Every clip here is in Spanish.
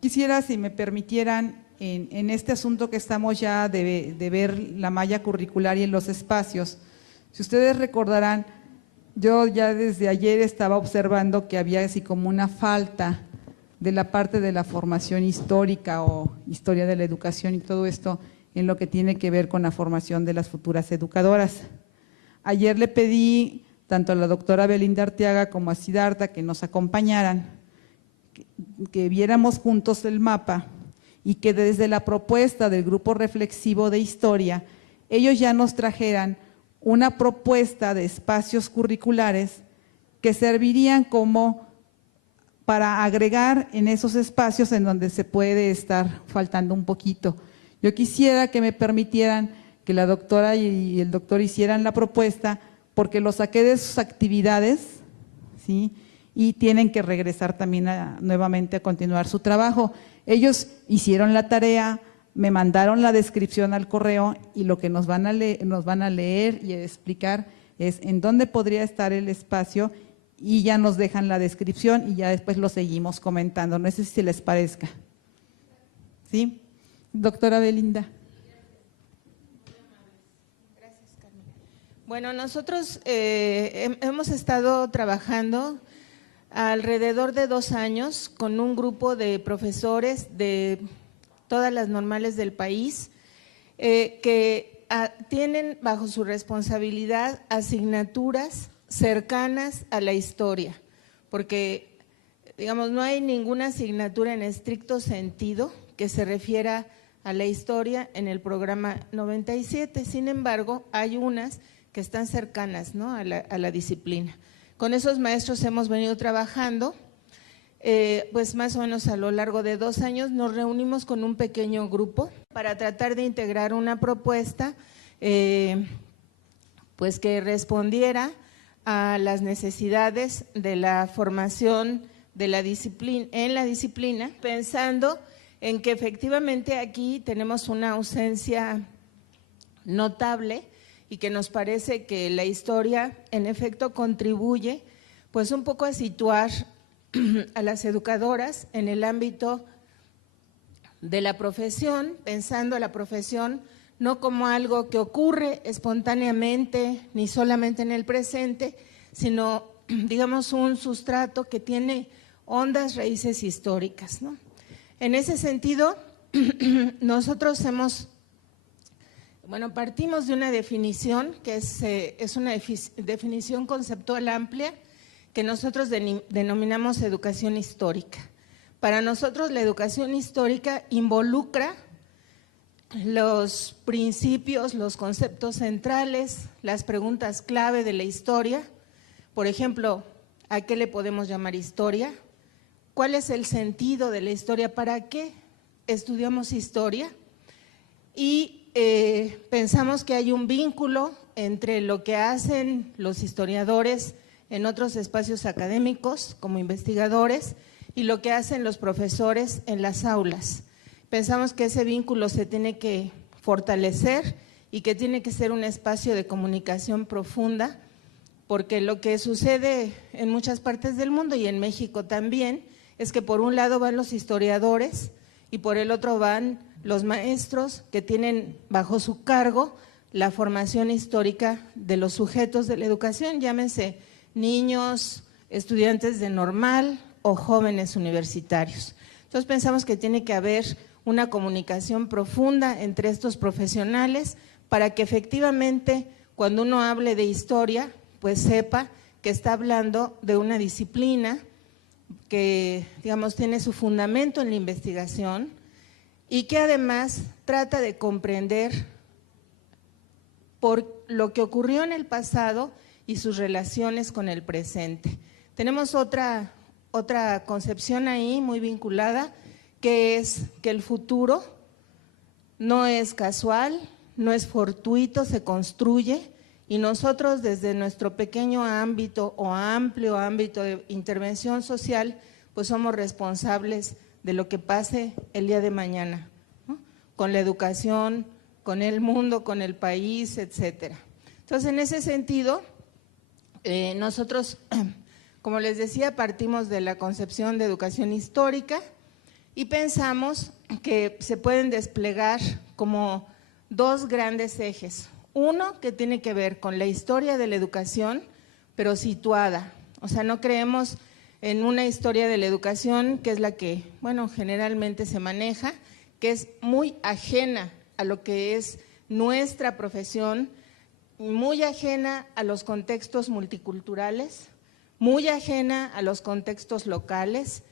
Quisiera, si me permitieran, en este asunto que estamos ya de ver la malla curricular y en los espacios, si ustedes recordarán, yo ya desde ayer estaba observando que había así como una falta de la parte de la formación histórica o historia de la educación y todo esto en lo que tiene que ver con la formación de las futuras educadoras. Ayer le pedí tanto a la doctora Belinda Arteaga como a Siddhartha que nos acompañaran, que viéramos juntos el mapa y que desde la propuesta del grupo reflexivo de historia, ellos ya nos trajeran una propuesta de espacios curriculares que servirían como para agregar en esos espacios en donde se puede estar faltando un poquito. Yo quisiera que me permitieran que la doctora y el doctor hicieran la propuesta, porque lo saqué de sus actividades, ¿sí?, y tienen que regresar también nuevamente a continuar su trabajo. Ellos hicieron la tarea, me mandaron la descripción al correo y lo que nos van a leer y a explicar es en dónde podría estar el espacio, y ya nos dejan la descripción y ya después lo seguimos comentando. No sé si les parezca. ¿Sí? Doctora Belinda. Gracias, Carmen. Bueno, nosotros hemos estado trabajando alrededor de 2 años con un grupo de profesores de todas las normales del país que tienen bajo su responsabilidad asignaturas cercanas a la historia, porque digamos no hay ninguna asignatura en estricto sentido que se refiera a la historia en el programa 97, sin embargo hay unas que están cercanas, ¿no?, a la disciplina. Con esos maestros hemos venido trabajando, pues más o menos a lo largo de 2 años nos reunimos con un pequeño grupo para tratar de integrar una propuesta pues que respondiera a las necesidades de la formación de la disciplina, en la disciplina, pensando en que efectivamente aquí tenemos una ausencia notable y que nos parece que la historia en efecto contribuye pues un poco a situar a las educadoras en el ámbito de la profesión, pensando a la profesión no como algo que ocurre espontáneamente ni solamente en el presente, sino digamos un sustrato que tiene hondas raíces históricas, ¿no? En ese sentido, nosotros partimos de una definición que es una definición conceptual amplia que nosotros denominamos educación histórica. Para nosotros la educación histórica involucra los principios, los conceptos centrales, las preguntas clave de la historia. Por ejemplo, ¿a qué le podemos llamar historia? ¿Cuál es el sentido de la historia? ¿Para qué estudiamos historia? Y pensamos que hay un vínculo entre lo que hacen los historiadores en otros espacios académicos como investigadores y lo que hacen los profesores en las aulas. Pensamos que ese vínculo se tiene que fortalecer y que tiene que ser un espacio de comunicación profunda, porque lo que sucede en muchas partes del mundo y en México también es que por un lado van los historiadores y por el otro van los maestros que tienen bajo su cargo la formación histórica de los sujetos de la educación, llámense niños, estudiantes de normal o jóvenes universitarios. Entonces pensamos que tiene que haber una comunicación profunda entre estos profesionales para que efectivamente cuando uno hable de historia, pues sepa que está hablando de una disciplina que, digamos, tiene su fundamento en la investigación y que además trata de comprender por lo que ocurrió en el pasado y sus relaciones con el presente. Tenemos otra concepción ahí muy vinculada, que es que el futuro no es casual, no es fortuito, se construye, y nosotros desde nuestro pequeño ámbito o amplio ámbito de intervención social, pues somos responsables de lo que pase el día de mañana, ¿no? Con la educación, con el mundo, con el país, etcétera. Entonces, en ese sentido, nosotros, como les decía, partimos de la concepción de educación histórica y pensamos que se pueden desplegar como dos grandes ejes. Uno que tiene que ver con la historia de la educación, pero situada. O sea, no creemos en una historia de la educación que es la que, bueno, generalmente se maneja, que es muy ajena a lo que es nuestra profesión, muy ajena a los contextos multiculturales, muy ajena a los contextos locales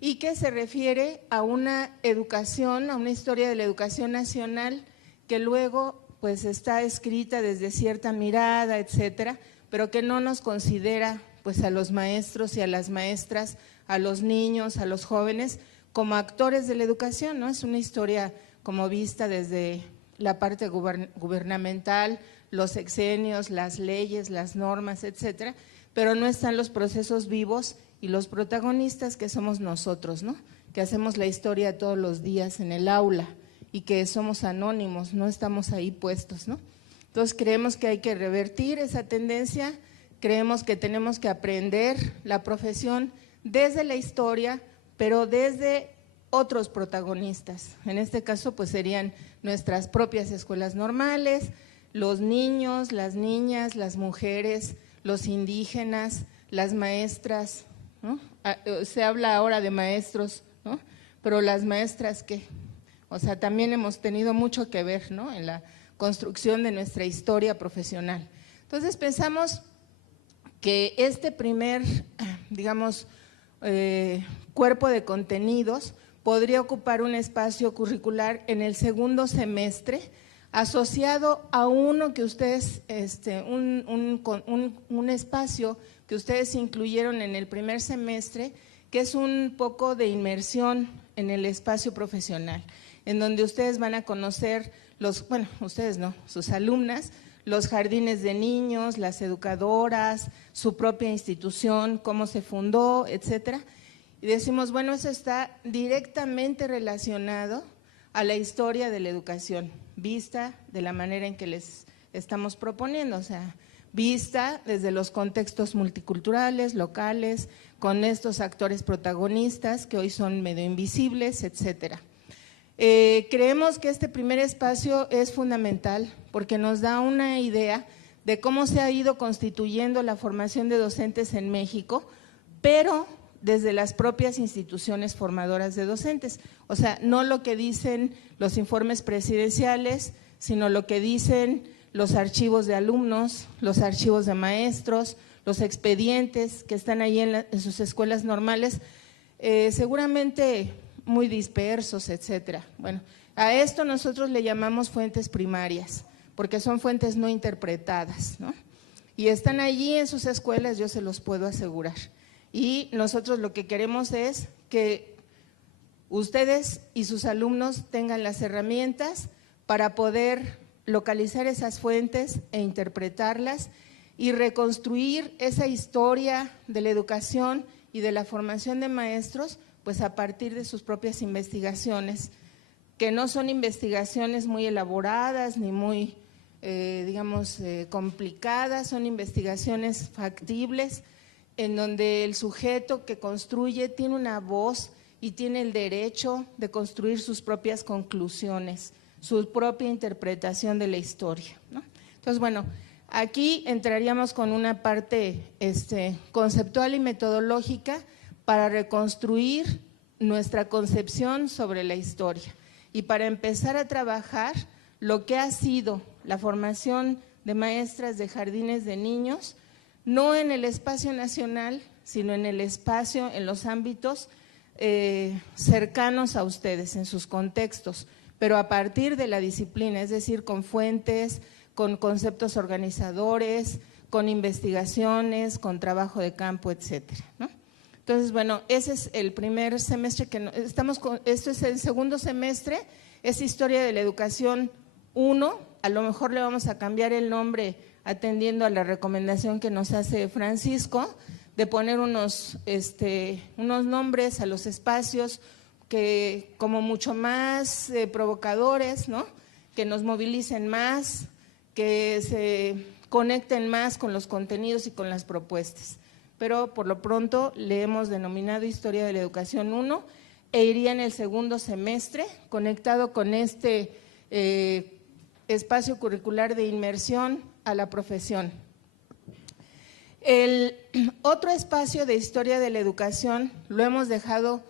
y que se refiere a una educación, a una historia de la educación nacional que luego pues está escrita desde cierta mirada, etcétera, pero que no nos considera pues a los maestros y a las maestras, a los niños, a los jóvenes como actores de la educación, ¿no? Es una historia como vista desde la parte gubernamental, los sexenios, las leyes, las normas, etcétera, pero no están los procesos vivos y los protagonistas que somos nosotros, ¿no? Que hacemos la historia todos los días en el aula y que somos anónimos, no estamos ahí puestos, ¿no? Entonces creemos que hay que revertir esa tendencia, creemos que tenemos que aprender la profesión desde la historia, pero desde otros protagonistas. En este caso, pues serían nuestras propias escuelas normales, los niños, las niñas, las mujeres, los indígenas, las maestras, ¿no? Se habla ahora de maestros, ¿no? Pero las maestras, ¿qué? O sea, también hemos tenido mucho que ver, ¿no? En la construcción de nuestra historia profesional. Entonces pensamos que este primer, digamos, cuerpo de contenidos podría ocupar un espacio curricular en el segundo semestre, asociado a uno que ustedes, un espacio que ustedes incluyeron en el primer semestre, que es un poco de inmersión en el espacio profesional, en donde ustedes van a conocer ustedes no, sus alumnas, los jardines de niños, las educadoras, su propia institución, cómo se fundó, etcétera. Y decimos, bueno, eso está directamente relacionado a la historia de la educación, vista de la manera en que les estamos proponiendo, o sea, vista desde los contextos multiculturales, locales, con estos actores protagonistas que hoy son medio invisibles, etcétera. Creemos que este primer espacio es fundamental porque nos da una idea de cómo se ha ido constituyendo la formación de docentes en México, pero desde las propias instituciones formadoras de docentes, o sea, no lo que dicen los informes presidenciales, sino lo que dicen los archivos de alumnos, los archivos de maestros, los expedientes que están ahí en sus escuelas normales, seguramente muy dispersos, etcétera. Bueno, a esto nosotros le llamamos fuentes primarias, porque son fuentes no interpretadas, ¿no? Y están allí en sus escuelas, yo se los puedo asegurar. Y nosotros lo que queremos es que ustedes y sus alumnos tengan las herramientas para poder localizar esas fuentes e interpretarlas y reconstruir esa historia de la educación y de la formación de maestros, pues a partir de sus propias investigaciones, que no son investigaciones muy elaboradas ni muy, complicadas, son investigaciones factibles, en donde el sujeto que construye tiene una voz y tiene el derecho de construir sus propias conclusiones, su propia interpretación de la historia, ¿no? Entonces, bueno, aquí entraríamos con una parte conceptual y metodológica para reconstruir nuestra concepción sobre la historia y para empezar a trabajar lo que ha sido la formación de maestras de jardines de niños, no en el espacio nacional, sino en el espacio, en los ámbitos cercanos a ustedes, en sus contextos, pero a partir de la disciplina, es decir, con fuentes, con conceptos organizadores, con investigaciones, con trabajo de campo, etcétera, ¿no? Entonces, bueno, ese es el primer semestre que estamos con, esto es el segundo semestre, es Historia de la Educación 1, a lo mejor le vamos a cambiar el nombre atendiendo a la recomendación que nos hace Francisco, de poner unos nombres a los espacios que como mucho más provocadores, ¿no? Que nos movilicen más, que se conecten más con los contenidos y con las propuestas. Pero por lo pronto le hemos denominado Historia de la Educación 1 e iría en el segundo semestre conectado con este espacio curricular de inmersión a la profesión. El otro espacio de Historia de la Educación lo hemos dejado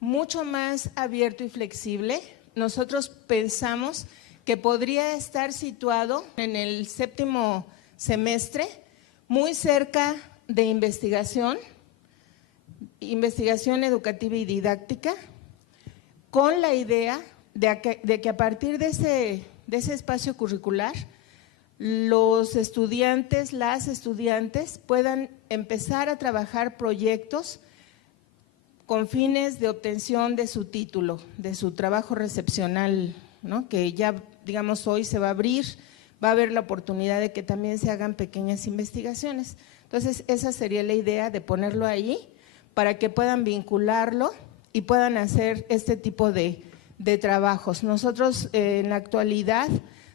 mucho más abierto y flexible. Nosotros pensamos que podría estar situado en el séptimo semestre, muy cerca de investigación educativa y didáctica, con la idea de que a partir de ese espacio curricular, los estudiantes, las estudiantes puedan empezar a trabajar proyectos con fines de obtención de su título, de su trabajo recepcional, ¿no? Que ya, digamos, hoy se va a abrir, va a haber la oportunidad de que también se hagan pequeñas investigaciones. Entonces, esa sería la idea de ponerlo ahí para que puedan vincularlo y puedan hacer este tipo de trabajos. Nosotros en la actualidad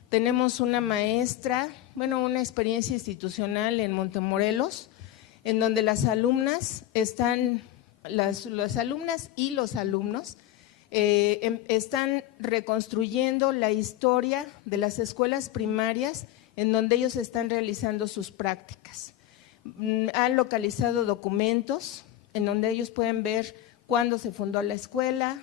tenemos una maestra, bueno, una experiencia institucional en Montemorelos, en donde las alumnas están, las alumnas y los alumnos están reconstruyendo la historia de las escuelas primarias en donde ellos están realizando sus prácticas. Han localizado documentos en donde ellos pueden ver cuándo se fundó la escuela,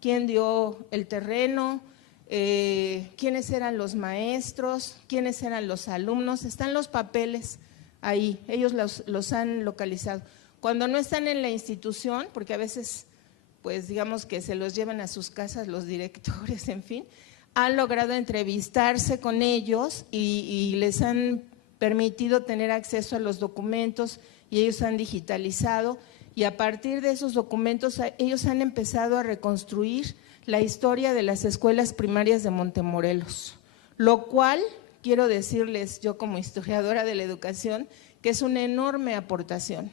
quién dio el terreno, quiénes eran los maestros, quiénes eran los alumnos, están los papeles ahí, ellos los han localizado. Cuando no están en la institución, porque a veces, pues digamos que se los llevan a sus casas los directores, en fin, han logrado entrevistarse con ellos y les han permitido tener acceso a los documentos y ellos han digitalizado y a partir de esos documentos ellos han empezado a reconstruir la historia de las escuelas primarias de Montemorelos, lo cual quiero decirles yo como historiadora de la educación que es una enorme aportación,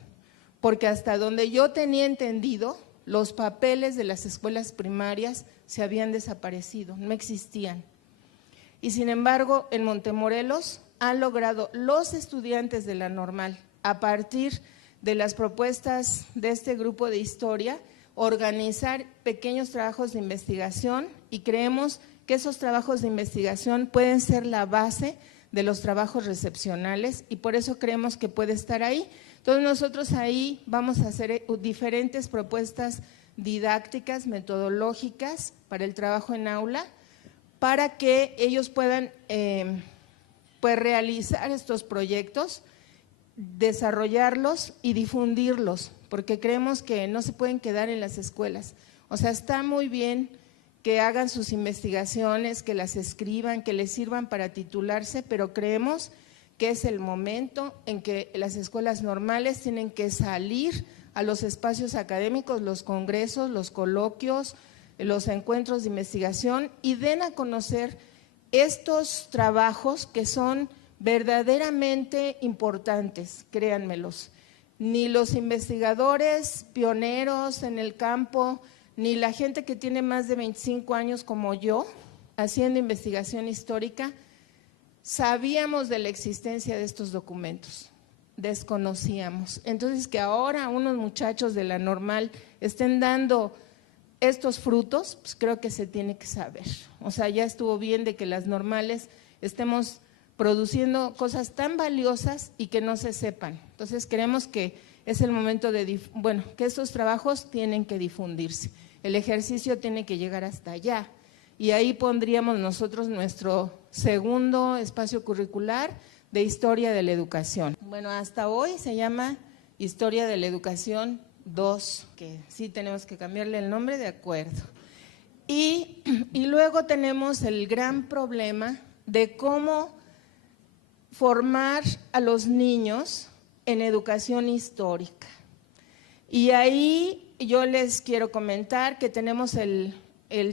porque hasta donde yo tenía entendido, los papeles de las escuelas primarias se habían desaparecido, no existían. Y sin embargo, en Montemorelos han logrado los estudiantes de la normal, a partir de las propuestas de este grupo de historia, organizar pequeños trabajos de investigación y creemos que esos trabajos de investigación pueden ser la base de los trabajos recepcionales y por eso creemos que puede estar ahí. Entonces nosotros ahí vamos a hacer diferentes propuestas didácticas, metodológicas para el trabajo en aula, para que ellos puedan pues realizar estos proyectos, desarrollarlos y difundirlos, porque creemos que no se pueden quedar en las escuelas. O sea, está muy bien que hagan sus investigaciones, que las escriban, que les sirvan para titularse, pero creemos que es el momento en que las escuelas normales tienen que salir a los espacios académicos, los congresos, los coloquios, los encuentros de investigación y den a conocer estos trabajos que son verdaderamente importantes, créanmelos. Ni los investigadores pioneros en el campo, ni la gente que tiene más de 25 años como yo, haciendo investigación histórica, sabíamos de la existencia de estos documentos, desconocíamos. Entonces, que ahora unos muchachos de la normal estén dando estos frutos, pues creo que se tiene que saber. O sea, ya estuvo bien de que las normales estemos produciendo cosas tan valiosas y que no se sepan. Entonces, creemos que es el momento de, bueno, que estos trabajos tienen que difundirse. El ejercicio tiene que llegar hasta allá. Y ahí pondríamos nosotros nuestro segundo espacio curricular de Historia de la Educación. Bueno, hasta hoy se llama Historia de la Educación 2, que sí tenemos que cambiarle el nombre, de acuerdo. Y luego tenemos el gran problema de cómo formar a los niños en educación histórica. Y ahí yo les quiero comentar que tenemos el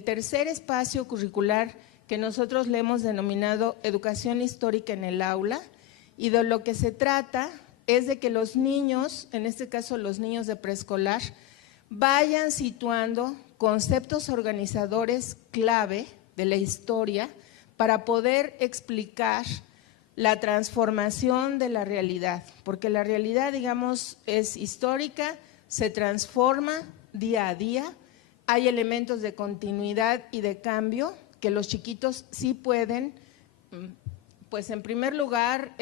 tercer espacio curricular que nosotros le hemos denominado Educación Histórica en el Aula, y de lo que se trata es de que los niños, en este caso los niños de preescolar, vayan situando conceptos organizadores clave de la historia para poder explicar la transformación de la realidad, porque la realidad, digamos, es histórica, se transforma día a día, hay elementos de continuidad y de cambio que los chiquitos sí pueden, pues en primer lugar,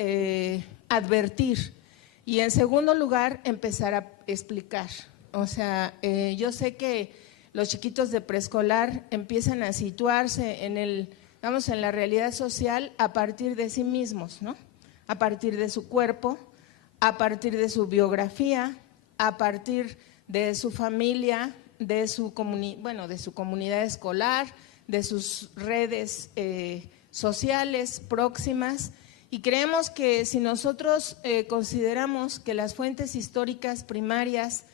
advertir, y en segundo lugar, empezar a explicar. O sea, yo sé que los chiquitos de preescolar empiezan a situarse en la realidad social a partir de sí mismos, ¿no? A partir de su cuerpo, a partir de su biografía, a partir de su familia, de su comunidad escolar, de sus redes sociales próximas, y creemos que si nosotros consideramos que las fuentes históricas primarias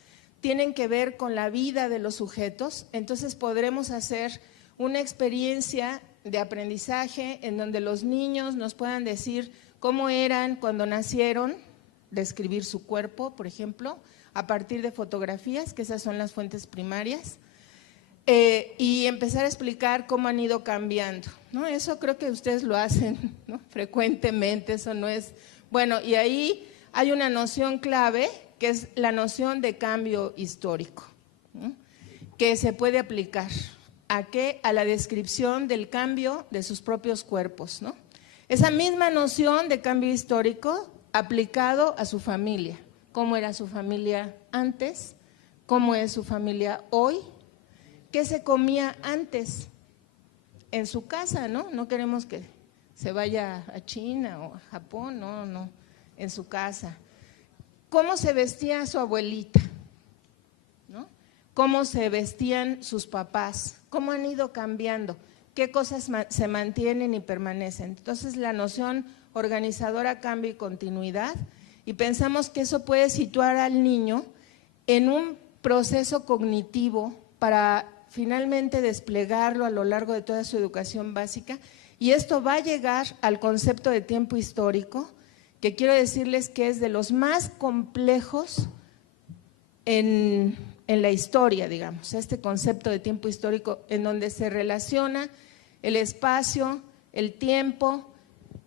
tienen que ver con la vida de los sujetos, entonces podremos hacer una experiencia de aprendizaje en donde los niños nos puedan decir cómo eran cuando nacieron, describir su cuerpo, por ejemplo, a partir de fotografías, que esas son las fuentes primarias, y empezar a explicar cómo han ido cambiando, ¿no? Eso creo que ustedes lo hacen, ¿no? Frecuentemente, eso no es… Bueno, y ahí hay una noción clave, que es la noción de cambio histórico, ¿no? Que se puede aplicar ¿a qué? A la descripción del cambio de sus propios cuerpos, ¿no? Esa misma noción de cambio histórico aplicado a su familia, cómo era su familia antes, cómo es su familia hoy, qué se comía antes en su casa, ¿no? No queremos que se vaya a China o a Japón, no, en su casa. ¿Cómo se vestía su abuelita? ¿No? ¿Cómo se vestían sus papás? ¿Cómo han ido cambiando? ¿Qué cosas se mantienen y permanecen? Entonces, la noción organizadora, cambio y continuidad, y pensamos que eso puede situar al niño en un proceso cognitivo para finalmente desplegarlo a lo largo de toda su educación básica, y esto va a llegar al concepto de tiempo histórico, que quiero decirles que es de los más complejos en la historia, digamos, este concepto de tiempo histórico en donde se relaciona el espacio, el tiempo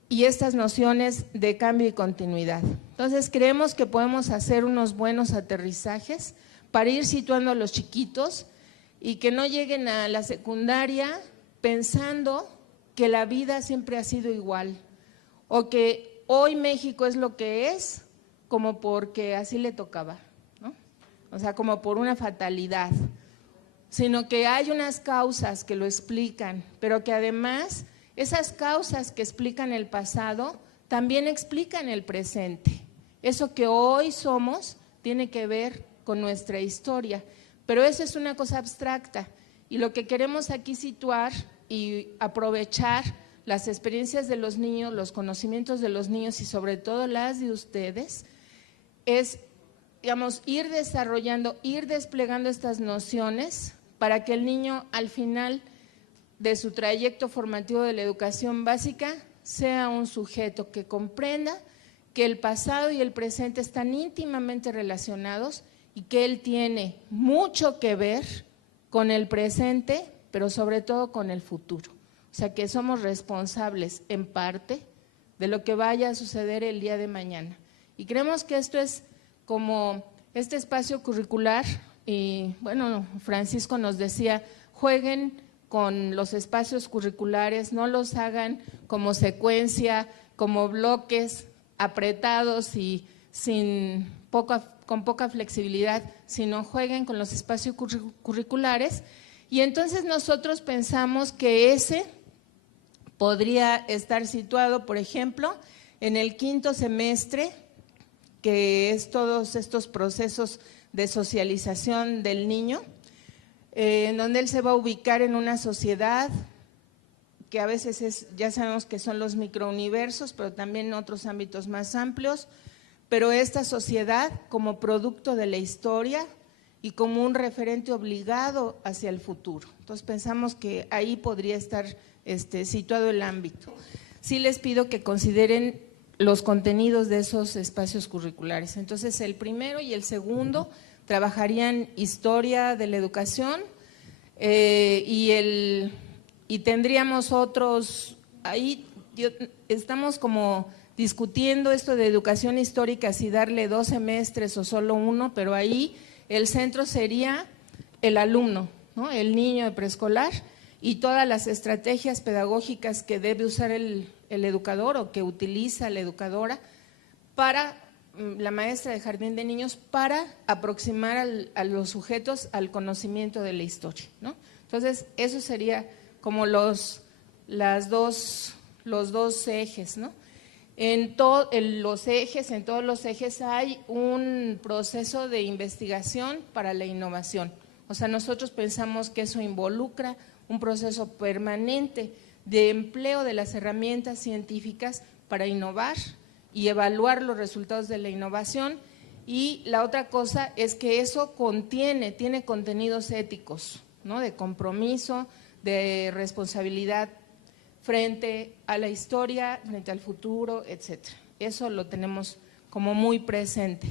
y estas nociones de cambio y continuidad. Entonces creemos que podemos hacer unos buenos aterrizajes para ir situando a los chiquitos y que no lleguen a la secundaria pensando que la vida siempre ha sido igual o que hoy México es lo que es como porque así le tocaba, ¿no? O sea, como por una fatalidad, sino que hay unas causas que lo explican, pero que además esas causas que explican el pasado también explican el presente. Eso que hoy somos tiene que ver con nuestra historia, pero eso es una cosa abstracta, y lo que queremos aquí situar y aprovechar las experiencias de los niños, los conocimientos de los niños y sobre todo las de ustedes, es, digamos, ir desarrollando, ir desplegando estas nociones para que el niño al final de su trayecto formativo de la educación básica sea un sujeto que comprenda que el pasado y el presente están íntimamente relacionados y que él tiene mucho que ver con el presente, pero sobre todo con el futuro. O sea, que somos responsables en parte de lo que vaya a suceder el día de mañana. Y creemos que esto es como este espacio curricular, y bueno, Francisco nos decía, jueguen con los espacios curriculares, no los hagan como secuencia, como bloques apretados y con poca flexibilidad, sino jueguen con los espacios curriculares. Y entonces nosotros pensamos que ese podría estar situado, por ejemplo, en el quinto semestre, que es todos estos procesos de socialización del niño, en donde él se va a ubicar en una sociedad que a veces ya sabemos que son los microuniversos, pero también otros ámbitos más amplios, pero esta sociedad como producto de la historia y como un referente obligado hacia el futuro. Entonces pensamos que ahí podría estar situado el ámbito. Sí les pido que consideren los contenidos de esos espacios curriculares. Entonces el primero y el segundo trabajarían historia de la educación y tendríamos otros, ahí estamos como discutiendo esto de educación histórica, si darle 2 semestres o solo 1, pero ahí el centro sería el alumno, ¿no? El niño de preescolar y todas las estrategias pedagógicas que debe usar el educador o que utiliza la educadora para la maestra de jardín de niños para aproximar a los sujetos al conocimiento de la historia, ¿no? Entonces, eso sería como los dos ejes, ¿no? En todos los ejes hay un proceso de investigación para la innovación. O sea, nosotros pensamos que eso involucra un proceso permanente de empleo de las herramientas científicas para innovar y evaluar los resultados de la innovación. Y la otra cosa es que eso tiene contenidos éticos, ¿no? De compromiso, de responsabilidad frente a la historia, frente al futuro, etcétera. Eso lo tenemos como muy presente.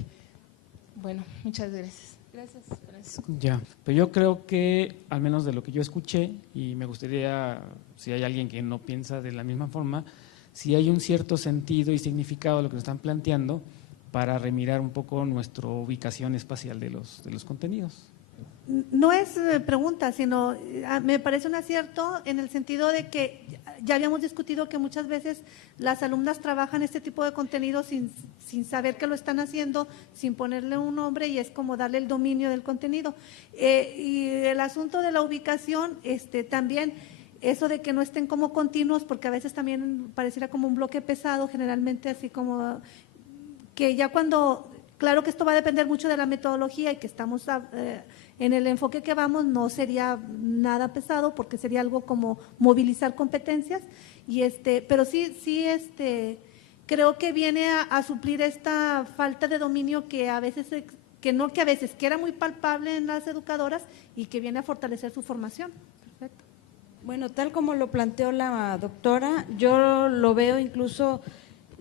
Bueno, muchas gracias. Gracias, Francisco. Ya, pero yo creo que, al menos de lo que yo escuché, y me gustaría, si hay alguien que no piensa de la misma forma, si hay un cierto sentido y significado de lo que nos están planteando para remirar un poco nuestra ubicación espacial de los contenidos. No es pregunta, sino me parece un acierto en el sentido de que ya habíamos discutido que muchas veces las alumnas trabajan este tipo de contenido sin saber que lo están haciendo, sin ponerle un nombre, y es como darle el dominio del contenido. Y el asunto de la ubicación, también eso de que no estén como continuos, porque a veces también pareciera como un bloque pesado, generalmente así como que ya cuando… Claro que esto va a depender mucho de la metodología y que estamos en el enfoque que vamos, no sería nada pesado porque sería algo como movilizar competencias, pero sí creo que viene a suplir esta falta de dominio que a veces, que era muy palpable en las educadoras y que viene a fortalecer su formación. Perfecto. Bueno, tal como lo planteó la doctora, yo lo veo incluso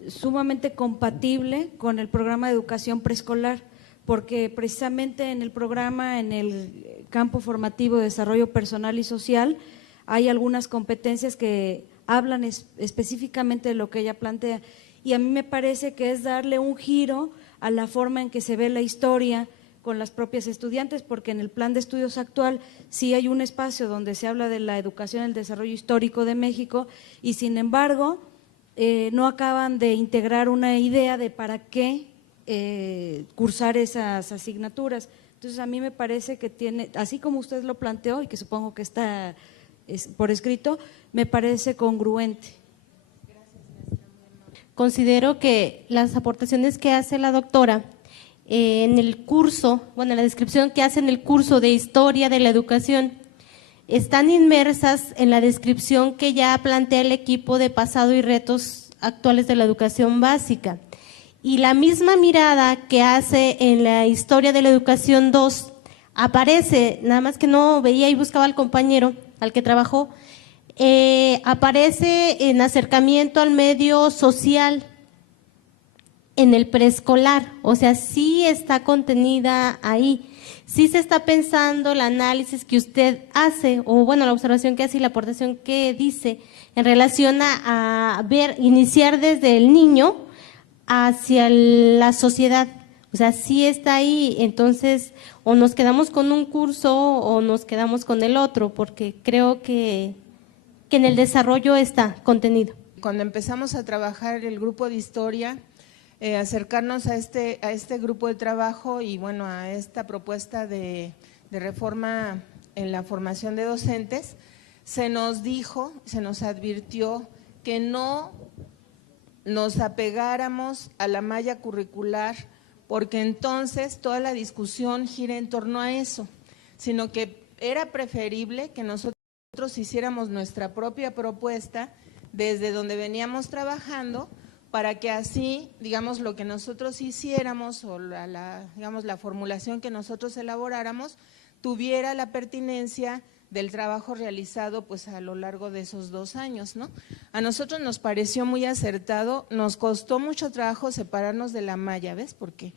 sumamente compatible con el programa de educación preescolar, porque precisamente en el programa, en el campo formativo de desarrollo personal y social, hay algunas competencias que hablan específicamente de lo que ella plantea, y a mí me parece que es darle un giro a la forma en que se ve la historia con las propias estudiantes, porque en el plan de estudios actual sí hay un espacio donde se habla de la educación y el desarrollo histórico de México, y sin embargo no acaban de integrar una idea de para qué cursar esas asignaturas. Entonces a mí me parece que tiene, así como usted lo planteó y que supongo que está por escrito, me parece congruente. Considero que las aportaciones que hace la doctora en el curso, bueno, la descripción que hace en el curso de Historia de la Educación, están inmersas en la descripción que ya plantea el equipo de pasado y retos actuales de la educación básica. Y la misma mirada que hace en la Historia de la Educación 2 aparece, nada más que no veía y buscaba al compañero al que trabajó, aparece en acercamiento al medio social en el preescolar, o sea, sí está contenida ahí. Sí se está pensando el análisis que usted hace, o bueno, la observación que hace y la aportación que dice en relación a ver, iniciar desde el niño hacia la sociedad. O sea, sí está ahí, entonces o nos quedamos con un curso o nos quedamos con el otro, porque creo que en el desarrollo está contenido. Cuando empezamos a trabajar el grupo de historia, acercarnos a este grupo de trabajo y bueno, a esta propuesta de reforma en la formación de docentes, se nos dijo, se nos advirtió que no nos apegáramos a la malla curricular, porque entonces toda la discusión gira en torno a eso, sino que era preferible que nosotros nosotros hiciéramos nuestra propia propuesta desde donde veníamos trabajando, para que así, digamos, lo que nosotros hiciéramos o digamos, la formulación que nosotros elaboráramos tuviera la pertinencia del trabajo realizado pues a lo largo de esos 2 años, ¿no? A nosotros nos pareció muy acertado, nos costó mucho trabajo separarnos de la malla, ¿ves? Porque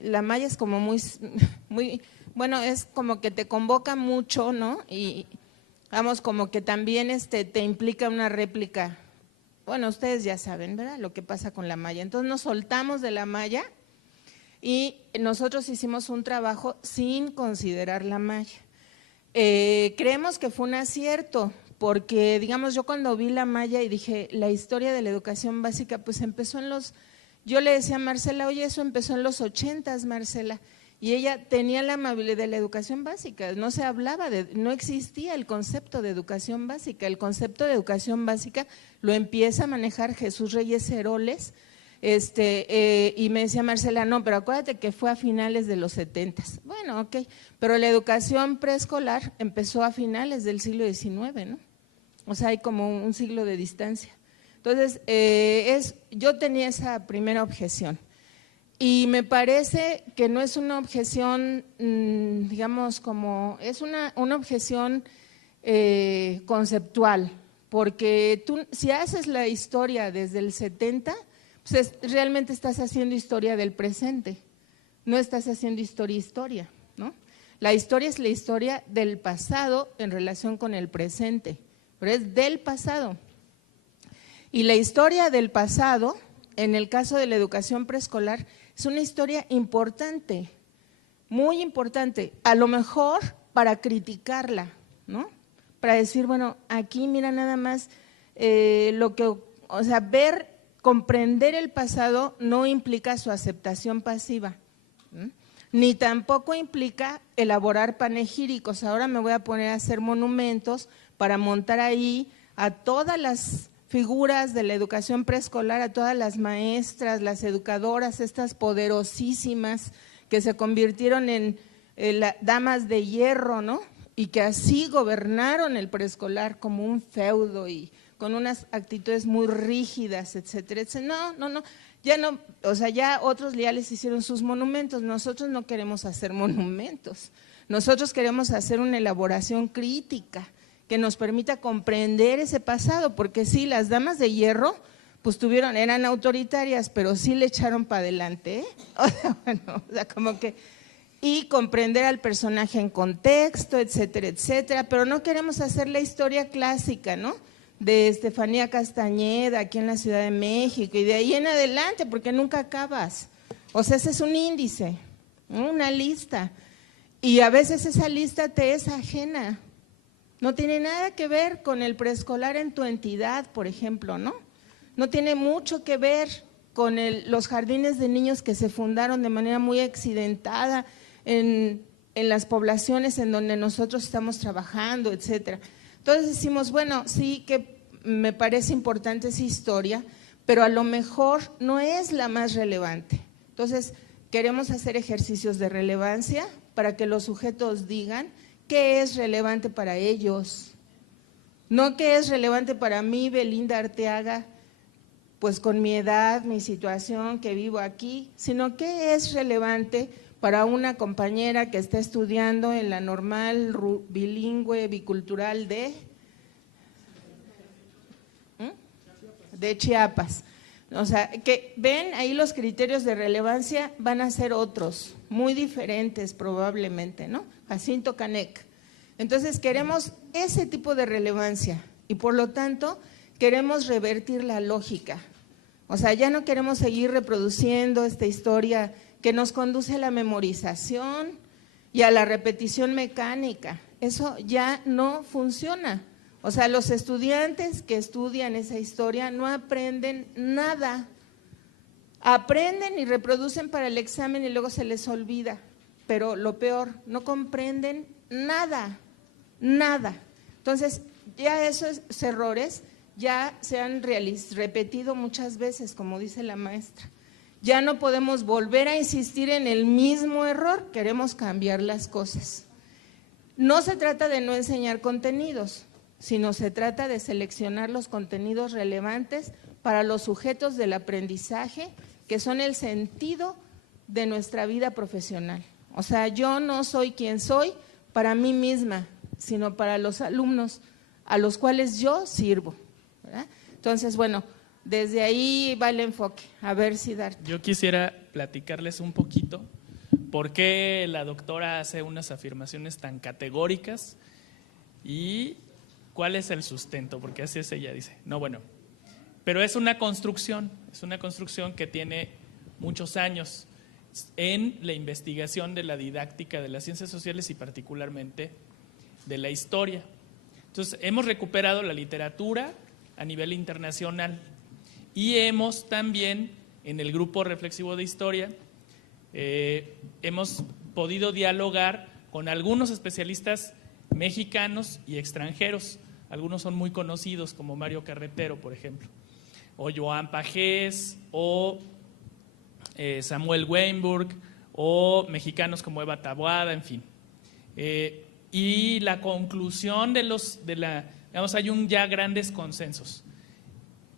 la malla es como muy, bueno, es como que te convoca mucho, ¿no? Y vamos, como que también te implica una réplica. Bueno, ustedes ya saben, ¿verdad? Lo que pasa con la malla. Entonces nos soltamos de la malla y nosotros hicimos un trabajo sin considerar la malla. Creemos que fue un acierto, porque digamos yo cuando vi la malla y dije, la historia de la educación básica, pues empezó yo le decía a Marcela, oye, eso empezó en los 80s, Marcela, y ella tenía la amabilidad de la educación básica, no se hablaba no existía el concepto de educación básica, el concepto de educación básica lo empieza a manejar Jesús Reyes Heroles, y me decía Marcela, no, pero acuérdate que fue a finales de los 70s. Bueno, ok, pero la educación preescolar empezó a finales del siglo XIX, ¿no? O sea, hay como un siglo de distancia. Entonces, yo tenía esa primera objeción. Y me parece que no es una objeción, digamos, es una objeción conceptual, porque tú, si haces la historia desde el 70, pues realmente estás haciendo historia del presente, no estás haciendo historia, ¿no? La historia es la historia del pasado en relación con el presente, pero es del pasado. Y la historia del pasado, en el caso de la educación preescolar, es una historia importante, muy importante, a lo mejor para criticarla, ¿no? Para decir, bueno, aquí mira nada más o sea, comprender el pasado no implica su aceptación pasiva, ni tampoco implica elaborar panegíricos. Ahora me voy a poner a hacer monumentos para montar ahí a todas las figuras de la educación preescolar, a todas las maestras, las educadoras, estas poderosísimas que se convirtieron en damas de hierro, ¿no? Y que así gobernaron el preescolar como un feudo y con unas actitudes muy rígidas, etcétera, etcétera. No, ya no, o sea, ya otros leales hicieron sus monumentos, nosotros no queremos hacer monumentos, nosotros queremos hacer una elaboración crítica que nos permita comprender ese pasado, porque sí, las damas de hierro, pues eran autoritarias, pero sí le echaron para adelante, ¿eh? O sea, como que, y comprender al personaje en contexto, etcétera, etcétera, pero no queremos hacer la historia clásica, ¿no? De Estefanía Castañeda, aquí en la Ciudad de México, y de ahí en adelante, porque nunca acabas. O sea, ese es un índice, ¿no? Una lista, y a veces esa lista te es ajena. No tiene nada que ver con el preescolar en tu entidad, por ejemplo, ¿no? No tiene mucho que ver con los jardines de niños que se fundaron de manera muy accidentada en las poblaciones en donde nosotros estamos trabajando, etcétera. Entonces decimos, bueno, sí que me parece importante esa historia, pero a lo mejor no es la más relevante. Entonces queremos hacer ejercicios de relevancia para que los sujetos digan qué es relevante para ellos, no qué es relevante para mí, Belinda Arteaga, pues con mi edad, mi situación, que vivo aquí, sino qué es relevante para una compañera que está estudiando en la normal bilingüe bicultural de Chiapas. O sea, que ven ahí los criterios de relevancia van a ser otros, muy diferentes probablemente, ¿no? Jacinto Canec. Entonces queremos ese tipo de relevancia y por lo tanto queremos revertir la lógica. O sea, ya no queremos seguir reproduciendo esta historia que nos conduce a la memorización y a la repetición mecánica. Eso ya no funciona. O sea, los estudiantes que estudian esa historia no aprenden nada. Aprenden y reproducen para el examen y luego se les olvida. Pero lo peor, no comprenden nada. Entonces, ya esos errores ya se han repetido muchas veces, como dice la maestra. Ya no podemos volver a insistir en el mismo error, queremos cambiar las cosas. No se trata de no enseñar contenidos, sino se trata de seleccionar los contenidos relevantes para los sujetos del aprendizaje, que son el sentido de nuestra vida profesional. O sea, yo no soy quien soy para mí misma, sino para los alumnos a los cuales yo sirvo, ¿verdad? Entonces, bueno, desde ahí va el enfoque, a ver si Darte. Yo quisiera platicarles un poquito por qué la doctora hace unas afirmaciones tan categóricas y cuál es el sustento, porque así es ella, dice. No, bueno, pero es una construcción que tiene muchos años en la investigación de la didáctica de las ciencias sociales y particularmente de la historia. Entonces, hemos recuperado la literatura a nivel internacional y hemos también, en el grupo reflexivo de historia, hemos podido dialogar con algunos especialistas mexicanos y extranjeros. Algunos son muy conocidos, como Mario Carretero, por ejemplo, o Joan Pagés, o Samuel Weinberg, o mexicanos como Eva Taboada, en fin. Y la conclusión digamos, hay ya grandes consensos.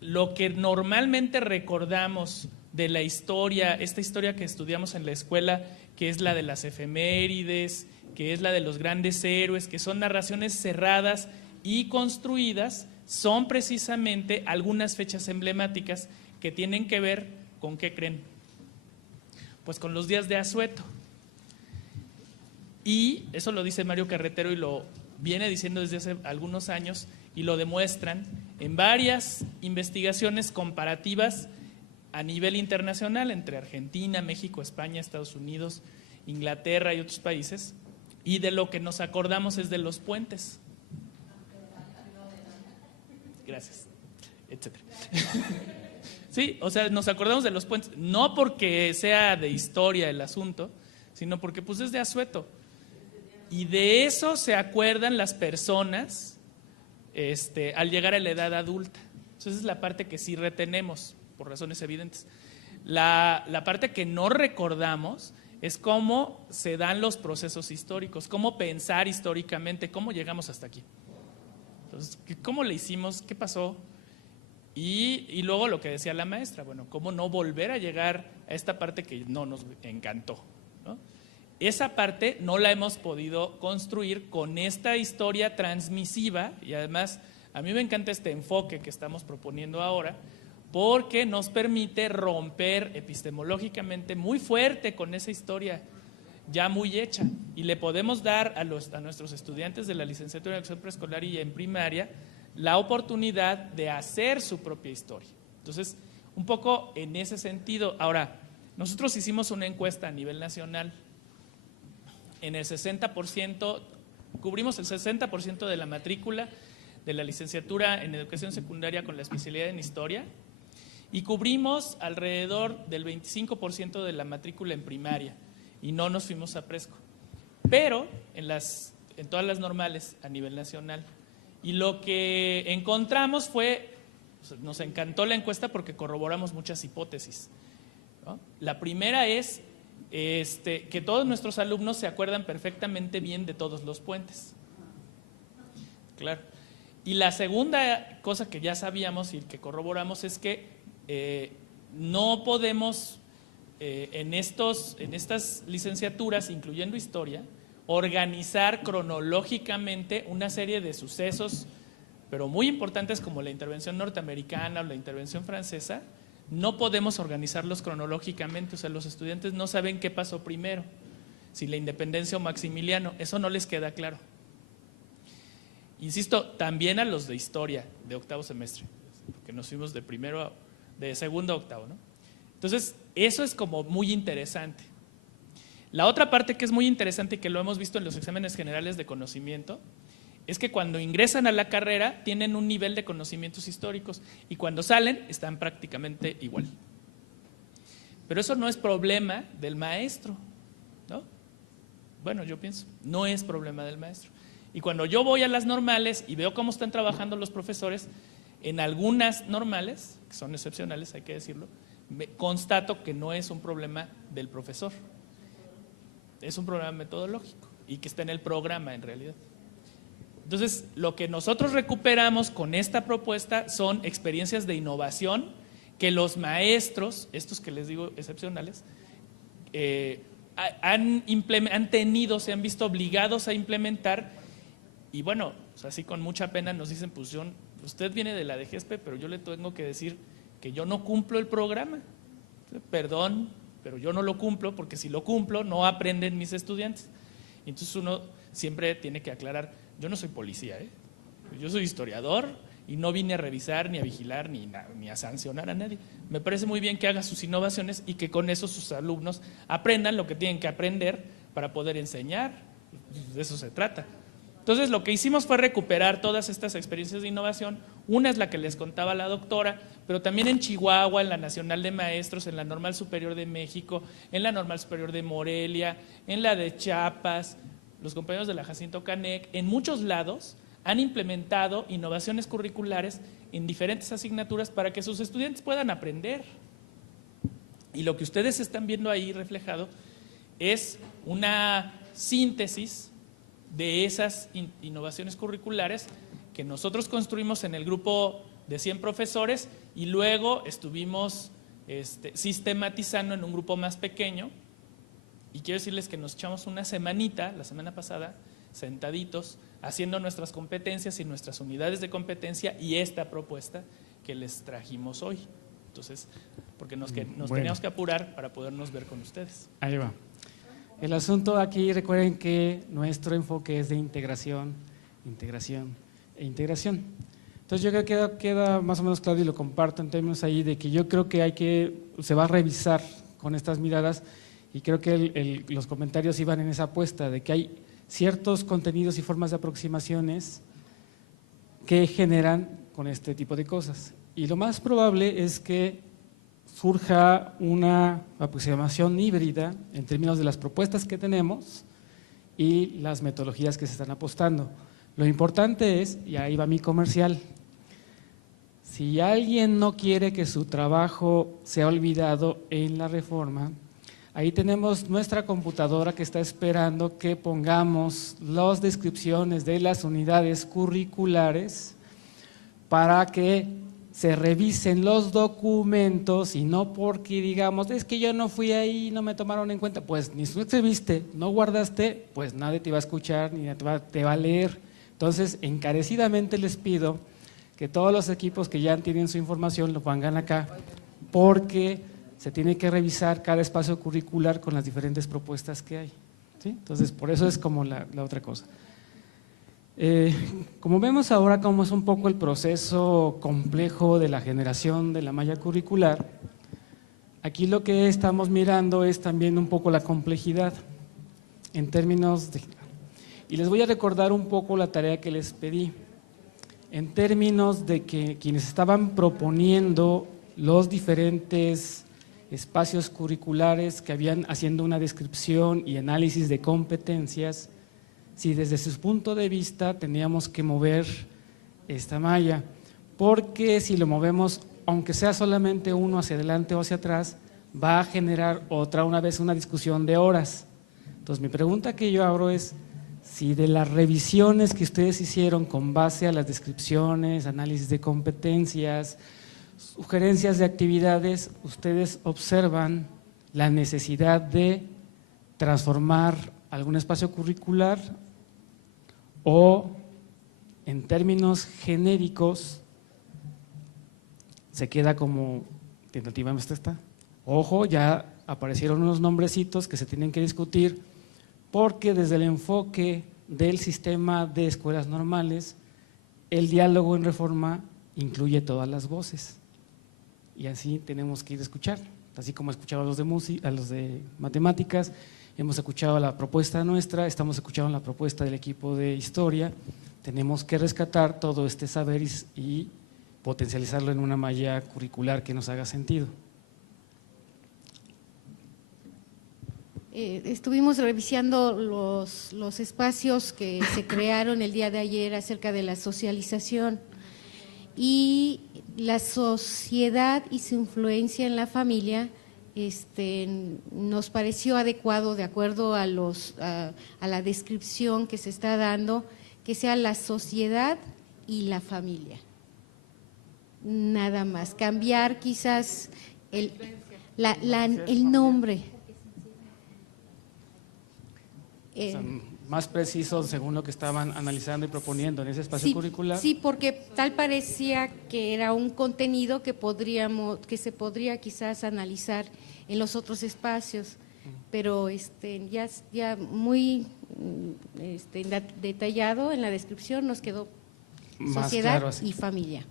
Lo que normalmente recordamos de la historia, esta historia que estudiamos en la escuela, que es la de las efemérides, que es la de los grandes héroes, que son narraciones cerradas y construidas, son precisamente algunas fechas emblemáticas que tienen que ver con ¿qué creen? Pues con los días de asueto. Y eso lo dice Mario Carretero y lo viene diciendo desde hace algunos años y lo demuestran en varias investigaciones comparativas a nivel internacional entre Argentina, México, España, Estados Unidos, Inglaterra y otros países, y de lo que nos acordamos es de los puentes. Gracias, etcétera. Sí, o sea, nos acordamos de los puentes, no porque sea de historia el asunto, sino porque pues es de asueto. Y de eso se acuerdan las personas al llegar a la edad adulta. Entonces es la parte que sí retenemos, por razones evidentes. La parte que no recordamos es cómo se dan los procesos históricos, cómo pensar históricamente, cómo llegamos hasta aquí. Entonces, ¿cómo le hicimos? ¿Qué pasó? Y luego lo que decía la maestra, bueno, cómo no volver a llegar a esta parte que no nos encantó, ¿no? Esa parte no la hemos podido construir con esta historia transmisiva y además a mí me encanta este enfoque que estamos proponiendo ahora porque nos permite romper epistemológicamente muy fuerte con esa historia ya muy hecha y le podemos dar a nuestros estudiantes de la licenciatura en educación preescolar y en primaria la oportunidad de hacer su propia historia. Entonces, un poco en ese sentido. Ahora, nosotros hicimos una encuesta a nivel nacional. En el 60%, cubrimos el 60% de la matrícula de la licenciatura en educación secundaria con la especialidad en historia y cubrimos alrededor del 25% de la matrícula en primaria y no nos fuimos a Presco, pero en todas las normales a nivel nacional. Y lo que encontramos fue, nos encantó la encuesta porque corroboramos muchas hipótesis, ¿no? La primera es que todos nuestros alumnos se acuerdan perfectamente bien de todos los puentes. Claro. Y la segunda cosa que ya sabíamos y que corroboramos es que no podemos en estas licenciaturas, incluyendo historia, organizar cronológicamente una serie de sucesos, pero muy importantes como la intervención norteamericana o la intervención francesa. No podemos organizarlos cronológicamente, o sea, los estudiantes no saben qué pasó primero, si la independencia o Maximiliano, eso no les queda claro. Insisto, también a los de historia de octavo semestre, porque nos fuimos de segundo a octavo, ¿no? Entonces, eso es como muy interesante. La otra parte que es muy interesante y que lo hemos visto en los exámenes generales de conocimiento es que cuando ingresan a la carrera tienen un nivel de conocimientos históricos y cuando salen están prácticamente igual. Pero eso no es problema del maestro, ¿no? Bueno, yo pienso, no es problema del maestro. Y cuando yo voy a las normales y veo cómo están trabajando los profesores, en algunas normales, que son excepcionales, hay que decirlo, constato que no es un problema del profesor, es un problema metodológico y que está en el programa en realidad. Entonces, lo que nosotros recuperamos con esta propuesta son experiencias de innovación que los maestros, estos que les digo excepcionales, han tenido, se han visto obligados a implementar. Y bueno, así con mucha pena nos dicen, pues usted viene de la DGESPE, pero yo le tengo que decir que yo no cumplo el programa. Perdón, pero yo no lo cumplo, porque si lo cumplo no aprenden mis estudiantes. Entonces uno siempre tiene que aclarar, yo no soy policía, yo soy historiador y no vine a revisar, ni a vigilar, ni a sancionar a nadie. Me parece muy bien que haga sus innovaciones y que con eso sus alumnos aprendan lo que tienen que aprender para poder enseñar. De eso se trata. Entonces lo que hicimos fue recuperar todas estas experiencias de innovación. Una es la que les contaba la doctora, pero también en Chihuahua, en la Nacional de Maestros, en la Normal Superior de México, en la Normal Superior de Morelia, en la de Chiapas, los compañeros de la Jacinto Canec, en muchos lados han implementado innovaciones curriculares en diferentes asignaturas para que sus estudiantes puedan aprender. Y lo que ustedes están viendo ahí reflejado es una síntesis de esas innovaciones curriculares que nosotros construimos en el grupo de 100 profesores y luego estuvimos sistematizando en un grupo más pequeño. Y quiero decirles que nos echamos una semanita, la semana pasada, sentaditos, haciendo nuestras competencias y nuestras unidades de competencia y esta propuesta que les trajimos hoy. Entonces, porque nos teníamos que apurar para podernos ver con ustedes. Ahí va. El asunto aquí, recuerden que nuestro enfoque es de integración, integración e integración. Entonces yo creo que queda más o menos claro y lo comparto en términos ahí de que yo creo que se va a revisar con estas miradas y creo que los comentarios iban en esa apuesta de que hay ciertos contenidos y formas de aproximaciones que generan con este tipo de cosas. Y lo más probable es que surja una aproximación híbrida en términos de las propuestas que tenemos y las metodologías que se están apostando. Lo importante es, y ahí va mi comercial, si alguien no quiere que su trabajo sea olvidado en la reforma, ahí tenemos nuestra computadora que está esperando que pongamos las descripciones de las unidades curriculares para que se revisen los documentos y no porque digamos, es que yo no fui ahí, no me tomaron en cuenta, pues ni tú escribiste, no guardaste, pues nadie te va a escuchar ni te va a leer. Entonces, encarecidamente les pido que todos los equipos que ya tienen su información lo pongan acá, porque se tiene que revisar cada espacio curricular con las diferentes propuestas que hay, ¿sí? Entonces, por eso es como la otra cosa. Como vemos ahora cómo es un poco el proceso complejo de la generación de la malla curricular, aquí lo que estamos mirando es también un poco la complejidad en términos de… Y les voy a recordar un poco la tarea que les pedí, en términos de que quienes estaban proponiendo los diferentes espacios curriculares que habían haciendo una descripción y análisis de competencias, si desde su punto de vista teníamos que mover esta malla, porque si lo movemos, aunque sea solamente uno hacia adelante o hacia atrás, va a generar una vez una discusión de horas. Entonces mi pregunta que yo abro es, si de las revisiones que ustedes hicieron con base a las descripciones, análisis de competencias, sugerencias de actividades, ustedes observan la necesidad de transformar algún espacio curricular o en términos genéricos se queda como tentativamente está. Ojo, ya aparecieron unos nombrecitos que se tienen que discutir porque desde el enfoque del sistema de escuelas normales, el diálogo en reforma incluye todas las voces y así tenemos que ir a escuchar, así como escuchado a los de música, a los de matemáticas, hemos escuchado la propuesta nuestra, estamos escuchando la propuesta del equipo de historia, tenemos que rescatar todo este saber y potencializarlo en una malla curricular que nos haga sentido. Estuvimos revisando los espacios que se crearon el día de ayer acerca de la socialización y la sociedad y su influencia en la familia. Nos pareció adecuado, de acuerdo a la descripción que se está dando, que sea la sociedad y la familia. Nada más, cambiar quizás el nombre. Más preciso según lo que estaban analizando y proponiendo en ese espacio curricular. Sí, porque tal parecía que era un contenido que se podría quizás analizar en los otros espacios, pero ya muy detallado en la descripción nos quedó Más sociedad claro así. y familia.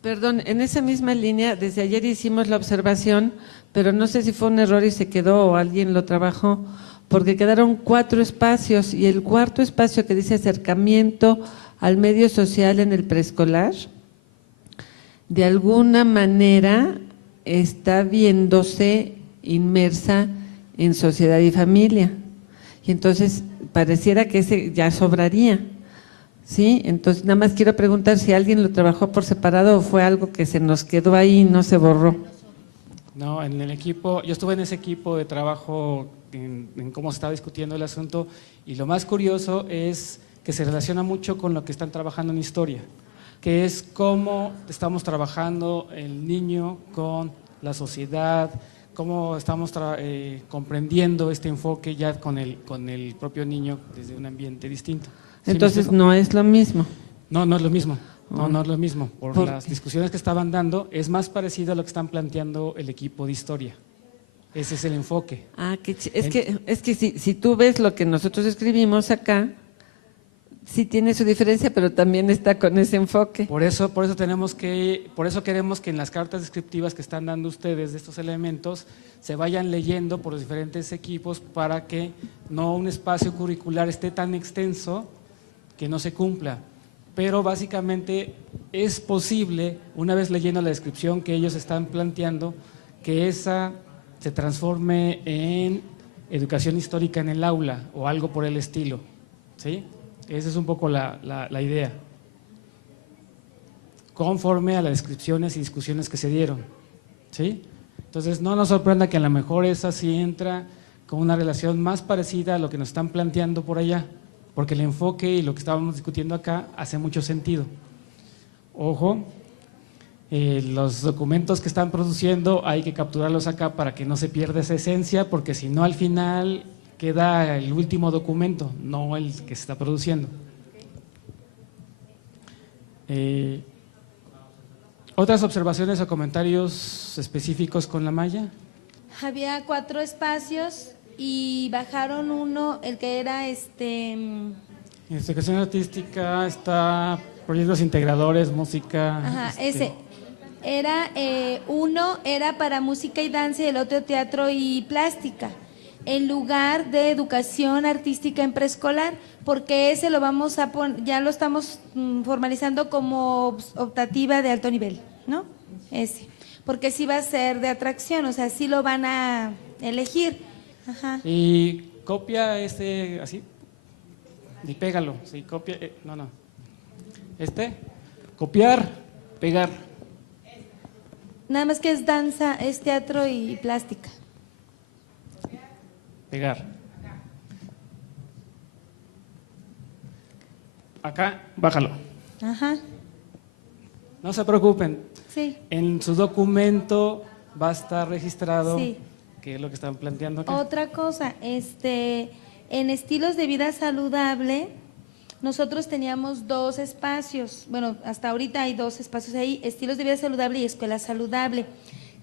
Perdón, en esa misma línea, desde ayer hicimos la observación, pero no sé si fue un error y se quedó o alguien lo trabajó, porque quedaron 4 espacios y el cuarto espacio que dice acercamiento al medio social en el preescolar, de alguna manera está viéndose inmersa en sociedad y familia. Y entonces pareciera que ese ya sobraría. Sí, entonces nada más quiero preguntar si alguien lo trabajó por separado o fue algo que se nos quedó ahí y no se borró. No, en el equipo, yo estuve en ese equipo de trabajo en cómo se estaba discutiendo el asunto y lo más curioso es que se relaciona mucho con lo que están trabajando en historia, que es cómo estamos trabajando el niño con la sociedad, cómo estamos comprendiendo este enfoque ya con el propio niño desde un ambiente distinto. ¿Sí Entonces no es lo mismo. No, no es lo mismo. No es lo mismo. Por las discusiones que estaban dando, es más parecido a lo que están planteando el equipo de historia. Ese es el enfoque. Es que si tú ves lo que nosotros escribimos acá, sí tiene su diferencia, pero también está con ese enfoque. Por eso queremos que en las cartas descriptivas que están dando ustedes de estos elementos se vayan leyendo por los diferentes equipos para que no un espacio curricular esté tan extenso que no se cumpla. Pero básicamente es posible, una vez leyendo la descripción que ellos están planteando, que esa se transforme en educación histórica en el aula o algo por el estilo, ¿sí? Esa es un poco la idea, conforme a las descripciones y discusiones que se dieron, ¿sí? Entonces no nos sorprenda que a lo mejor esa sí entra con una relación más parecida a lo que nos están planteando por allá, porque el enfoque y lo que estábamos discutiendo acá hace mucho sentido. Ojo, los documentos que están produciendo hay que capturarlos acá para que no se pierda esa esencia, porque si no al final queda el último documento, no el que se está produciendo. ¿Otras observaciones o comentarios específicos con la malla? Había 4 espacios y bajaron uno, el que era Educación artística, está proyectos integradores, música. Ajá, ese. Era uno era para música y danza y el otro teatro y plástica, en lugar de educación artística en preescolar, porque ese lo vamos a ya lo estamos formalizando como optativa de alto nivel, ¿no? Ese, porque sí va a ser de atracción, o sea, sí lo van a elegir. Ajá. Y copia así y pégalo, sí, copia, copiar, pegar. Nada más que es danza, es teatro y plástica. Pegar. Acá, bájalo. Ajá. No se preocupen. Sí. En su documento va a estar registrado Sí. qué es lo que están planteando acá. Otra cosa, en estilos de vida saludable, nosotros teníamos 2 espacios, bueno, hasta ahorita hay 2 espacios ahí, estilos de vida saludable y escuela saludable.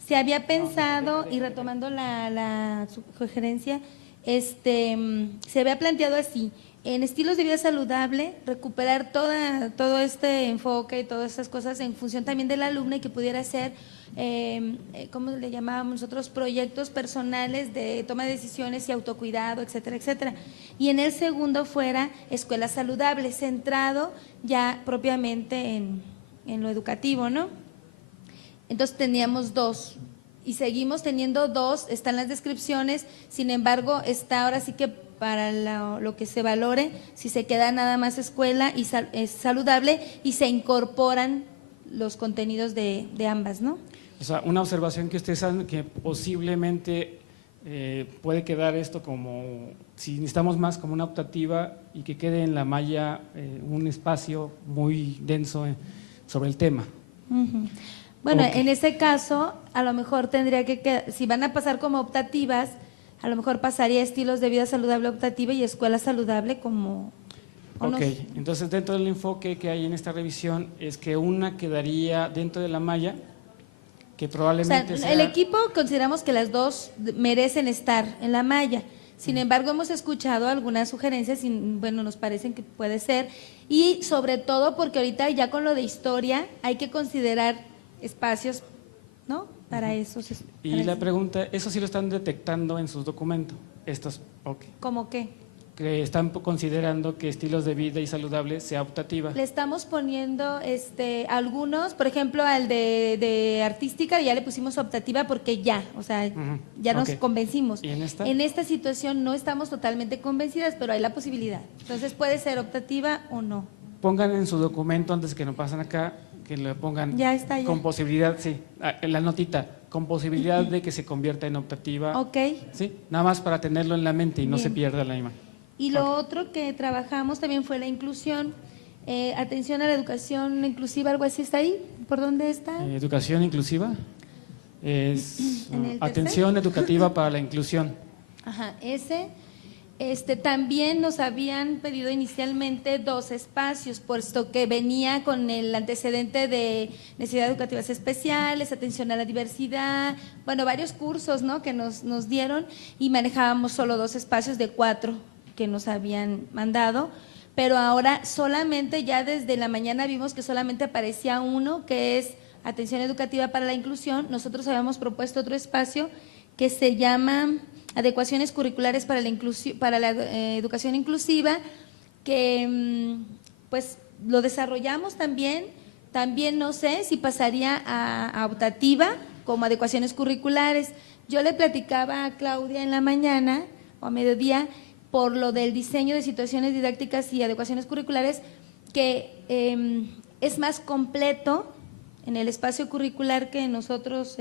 Se había pensado, y retomando la sugerencia, se había planteado así, en estilos de vida saludable, recuperar todo este enfoque y todas estas cosas en función también del alumno y que pudiera ser, ¿cómo le llamábamos nosotros? Proyectos personales de toma de decisiones y autocuidado, etcétera, etcétera. Y en el segundo fuera escuela saludable, centrado ya propiamente en lo educativo, ¿no? Entonces teníamos 2 y seguimos teniendo 2, están las descripciones, sin embargo está ahora sí que para lo que se valore, si se queda nada más escuela y es saludable y se incorporan los contenidos de ambas, ¿no? O sea, una observación que ustedes saben que posiblemente puede quedar esto como, si necesitamos más, como una optativa y que quede en la malla un espacio muy denso sobre el tema. Ujú. Bueno, Ok. en ese caso, a lo mejor tendría si van a pasar como optativas, a lo mejor pasaría estilos de vida saludable optativa y escuela saludable como… ¿o no? Ok, entonces dentro del enfoque que hay en esta revisión es que una quedaría dentro de la malla, que O sea, probablemente el sea… equipo consideramos que las dos merecen estar en la malla. Sin embargo, hemos escuchado algunas sugerencias y bueno, nos parecen que puede ser. Y sobre todo porque ahorita ya con lo de historia hay que considerar espacios, ¿no? Para esos. Y para la eso. pregunta, ¿eso sí lo están detectando en sus documentos? Estos, ok. ¿Cómo qué? Que están considerando que estilos de vida y saludable sea optativa. Le estamos poniendo algunos, por ejemplo, al de artística ya le pusimos optativa porque ya, o sea, Ujú, ya nos ok. convencimos. ¿Y en esta? En esta situación no estamos totalmente convencidas, pero hay la posibilidad. Entonces puede ser optativa o no. Pongan en su documento, antes que nos pasen acá, que le pongan Ya está, ya. con posibilidad, sí, en la notita, con posibilidad de que se convierta en optativa. Ok. Sí, nada más para tenerlo en la mente y no se Bien. pierda la imagen. Y lo otro que trabajamos también fue la inclusión, atención a la educación inclusiva, algo así está ahí. ¿Por dónde está? Educación inclusiva es ¿En el tercer? atención educativa para la inclusión. Ajá, ese. También nos habían pedido inicialmente 2 espacios, puesto que venía con el antecedente de necesidades educativas especiales, atención a la diversidad, bueno, varios cursos, ¿no?, que nos dieron y manejábamos solo 2 espacios de 4 que nos habían mandado, pero ahora solamente ya desde la mañana vimos que solamente aparecía uno, que es atención educativa para la inclusión. Nosotros habíamos propuesto otro espacio que se llama adecuaciones curriculares para la educación inclusiva, que pues lo desarrollamos también no sé si pasaría a optativa como adecuaciones curriculares. Yo le platicaba a Claudia en la mañana o a mediodía por lo del diseño de situaciones didácticas y adecuaciones curriculares, que es más completo en el espacio curricular que nosotros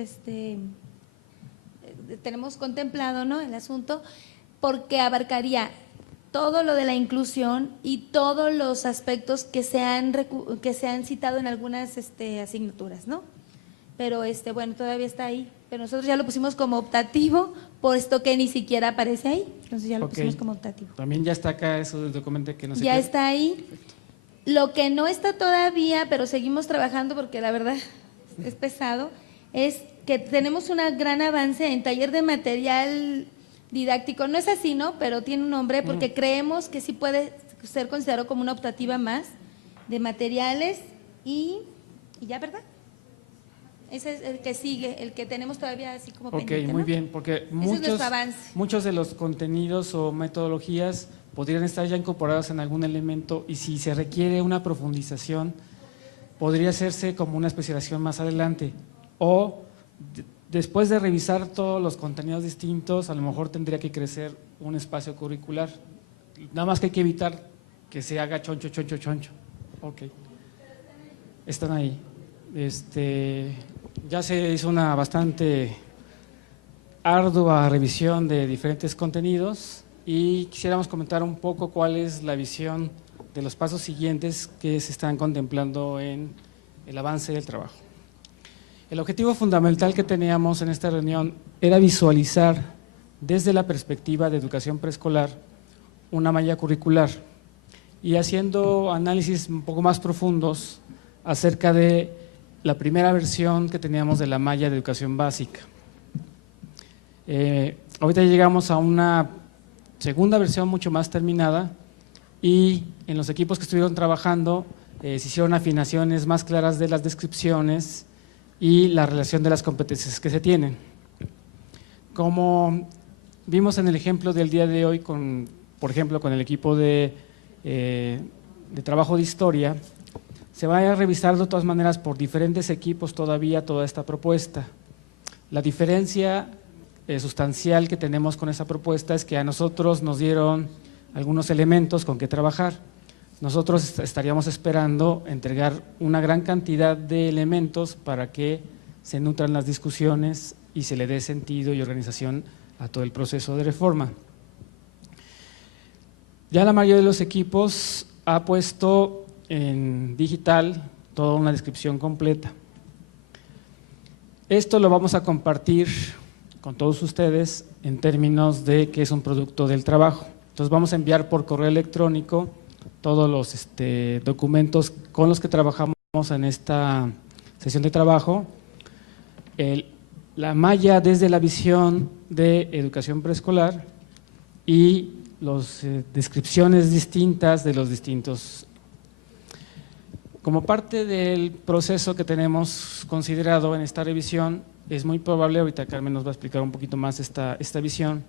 tenemos contemplado, ¿no?, el asunto, porque abarcaría todo lo de la inclusión y todos los aspectos que se han citado en algunas asignaturas, ¿no? Pero bueno, todavía está ahí, pero nosotros ya lo pusimos como optativo, puesto que ni siquiera aparece ahí, entonces ya lo Ok. pusimos como optativo. También ya está acá eso del documento que no se Ya queda. está ahí. Lo que no está todavía, pero seguimos trabajando porque la verdad es pesado, es que tenemos un gran avance en taller de material didáctico. No es así, ¿no?, pero tiene un nombre porque creemos que sí puede ser considerado como una optativa más de materiales y ya, ¿verdad? Ese es el que sigue, el que tenemos todavía así como Ok, pendiente, muy ¿no? bien, porque Ese es nuestro avance. muchos de los contenidos o metodologías podrían estar ya incorporados en algún elemento y si se requiere una profundización, podría hacerse como una especialización más adelante. O después de revisar todos los contenidos distintos, a lo mejor tendría que crecer un espacio curricular. Nada más que hay que evitar que se haga choncho. Ok. Están ahí. Ya se hizo una bastante ardua revisión de diferentes contenidos y quisiéramos comentar un poco cuál es la visión de los pasos siguientes que se están contemplando en el avance del trabajo. El objetivo fundamental que teníamos en esta reunión era visualizar desde la perspectiva de educación preescolar una malla curricular y haciendo análisis un poco más profundos acerca de la primera versión que teníamos de la malla de educación básica. Ahorita llegamos a una segunda versión mucho más terminada y en los equipos que estuvieron trabajando se hicieron afinaciones más claras de las descripciones y la relación de las competencias que se tienen. Como vimos en el ejemplo del día de hoy, por ejemplo, con el equipo de trabajo de historia, se va a revisar de todas maneras por diferentes equipos todavía toda esta propuesta. La diferencia sustancial que tenemos con esa propuesta es que a nosotros nos dieron algunos elementos con que trabajar. Nosotros estaríamos esperando entregar una gran cantidad de elementos para que se nutran las discusiones y se le dé sentido y organización a todo el proceso de reforma. Ya la mayoría de los equipos ha puesto en digital toda una descripción completa. Esto lo vamos a compartir con todos ustedes en términos de que es un producto del trabajo. Entonces vamos a enviar por correo electrónico todos los documentos con los que trabajamos en esta sesión de trabajo. La malla desde la visión de educación preescolar y las descripciones distintas de los distintos. Como parte del proceso que tenemos considerado en esta revisión, es muy probable, ahorita Carmen nos va a explicar un poquito más esta visión,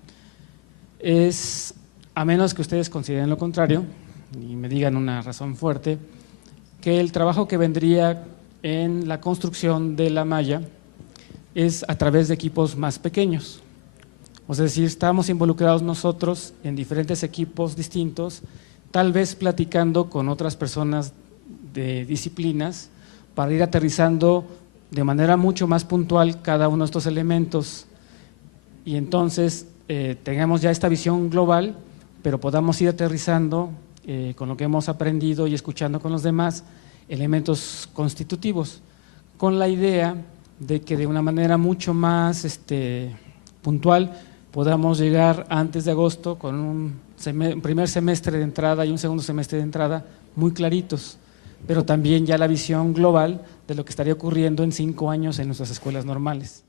es, a menos que ustedes consideren lo contrario y me digan una razón fuerte, que el trabajo que vendría en la construcción de la malla es a través de equipos más pequeños. O sea, si estamos involucrados nosotros en diferentes equipos distintos, tal vez platicando con otras personas de disciplinas para ir aterrizando de manera mucho más puntual cada uno de estos elementos y entonces tengamos ya esta visión global, pero podamos ir aterrizando con lo que hemos aprendido y escuchando con los demás elementos constitutivos, con la idea de que de una manera mucho más puntual podamos llegar antes de agosto con un primer semestre de entrada y un segundo semestre de entrada muy claritos, pero también ya la visión global de lo que estaría ocurriendo en 5 años en nuestras escuelas normales.